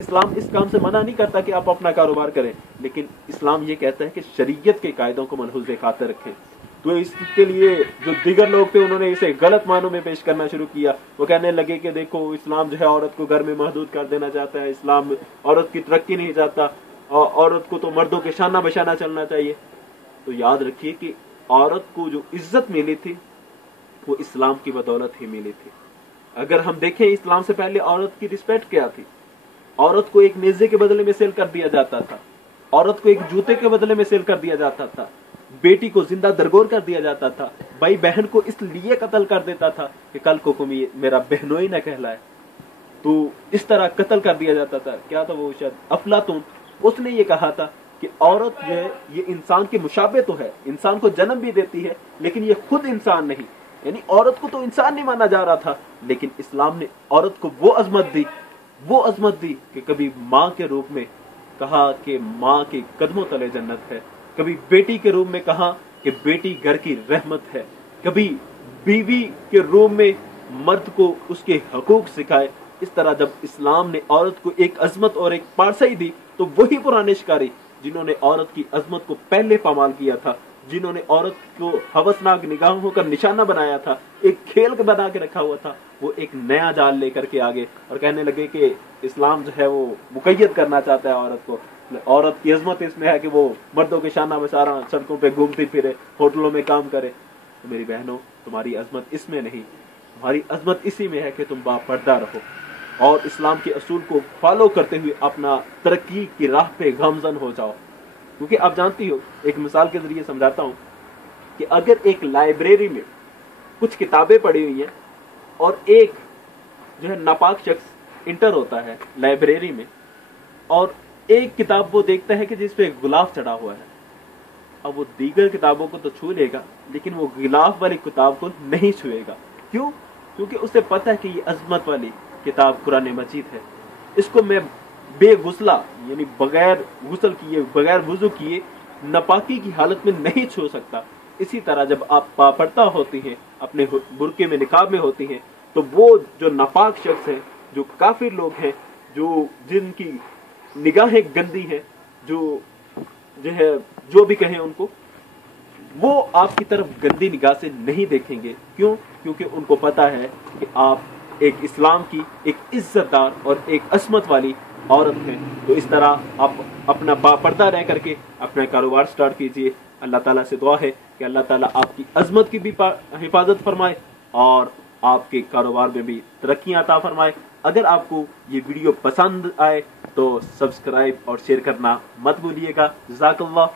इस्लाम इस काम से मना नहीं करता कि आप अपना कारोबार करें, लेकिन इस्लाम ये कहता है कि शरीयत के कायदों को मनहूज खातिर रखें। तो इसके लिए जो दीगर लोग थे उन्होंने इसे गलत मानों में पेश करना शुरू किया। वो कहने लगे कि देखो इस्लाम जो है औरत को घर में महदूद कर देना चाहता है, इस्लाम औरत की तरक्की नहीं चाहता, और औरत को तो मर्दों के शाना बशाना चलना चाहिए। तो याद रखिए कि औरत को जो इज्जत मिली थी वो इस्लाम की बदौलत ही मिली थी। अगर हम देखें इस्लाम से पहले औरत की रिस्पेक्ट क्या थी? औरत को एक नेज़े के बदले में सेल कर दिया जाता था, औरत को एक जूते के बदले में सेल कर दिया जाता था, बेटी को जिंदा दरगोर कर दिया जाता था, भाई बहन को इसलिए कत्ल कर देता था कि कल को मेरा बहनोई न कहलाए। तो इस तरह कत्ल कर दिया जाता था। क्या था वो शायद अफलातून, उसने ये कहा था कि औरत जो है ये इंसान के मुशाबे तो है, इंसान को जन्म भी देती है, लेकिन ये खुद इंसान नहीं। यानी औरत को तो इंसान नहीं माना जा रहा था, लेकिन इस्लाम ने औरत को वो अजमत दी कि कभी माँ के रूप में कहा कि माँ के कदमों तले जन्नत है, कभी बेटी के रूप में कहा कि बेटी घर की रहमत है, कभी बीवी के रूप में मर्द को उसके हकूक सिखाए। इस तरह जब इस्लाम ने औरत को एक अजमत और एक पारसाई दी, तो वही पुराने शिकारी जिन्होंने औरत की अजमत को पहले पामाल किया था, जिन्होंने औरत को हवसनाक निगाहों का निशाना बनाया था, एक खेल बना के रखा हुआ था, वो एक नया जाल लेकर के आगे और कहने लगे कि इस्लाम जो है वो मुकय्यद करना चाहता है औरत को। औरत की अजमत इसमें है कि वो मर्दों के शाना बसारा सड़कों पे घूमती फिरे, होटलों में काम करे। तो मेरी बहनों, तुम्हारी अजमत इसमें नहीं, तुम्हारी अजमत इसी में है कि तुम बापर्दा रहो और इस्लाम के असूल को फॉलो करते हुए अपना तरक्की की राह पे गामजन हो जाओ। क्योंकि आप जानती हो, एक मिसाल के जरिए समझाता हूं कि अगर एक लाइब्रेरी में कुछ किताबें पड़ी हुई हैं और एक जो है नापाक शख्स इंटर होता है लाइब्रेरी में और एक किताब वो देखता है कि जिसपे गुलाब चढ़ा हुआ है, अब वो दीगर किताबों को तो छू लेगा लेकिन वो गिलाफ वाली किताब को नहीं छुएगा। क्यों? क्योंकि उसे पता है कि ये अजमत वाली किताब कुरान मजीद है, इसको मैं बेगुसला यानी बगैर गुसल किए, बगैर वुजू किए, नापाकी की हालत में नहीं छू सकता। इसी तरह जब आप पापड़ता होती हैं, अपने बुरके में निकाब में होती हैं, तो वो जो नापाक शख्स हैं, जो काफिर लोग हैं, जो जिनकी निगाहें गंदी हैं, जो है जो भी कहें उनको, वो आपकी तरफ गंदी निगाह से नहीं देखेंगे। क्यों? क्योंकि उनको पता है कि आप एक इस्लाम की एक इज्जतदार और एक असमत वाली औरत हैं। तो इस तरह आप अपना बापर्दा रह करके अपना कारोबार स्टार्ट कीजिए। अल्लाह ताला से दुआ है कि अल्लाह ताला आपकी अजमत की भी हिफाजत फरमाए और आपके कारोबार में भी तरक्की अता फरमाए। अगर आपको ये वीडियो पसंद आए तो सब्सक्राइब और शेयर करना मत भूलिएगा। जज़ाकल्लाह।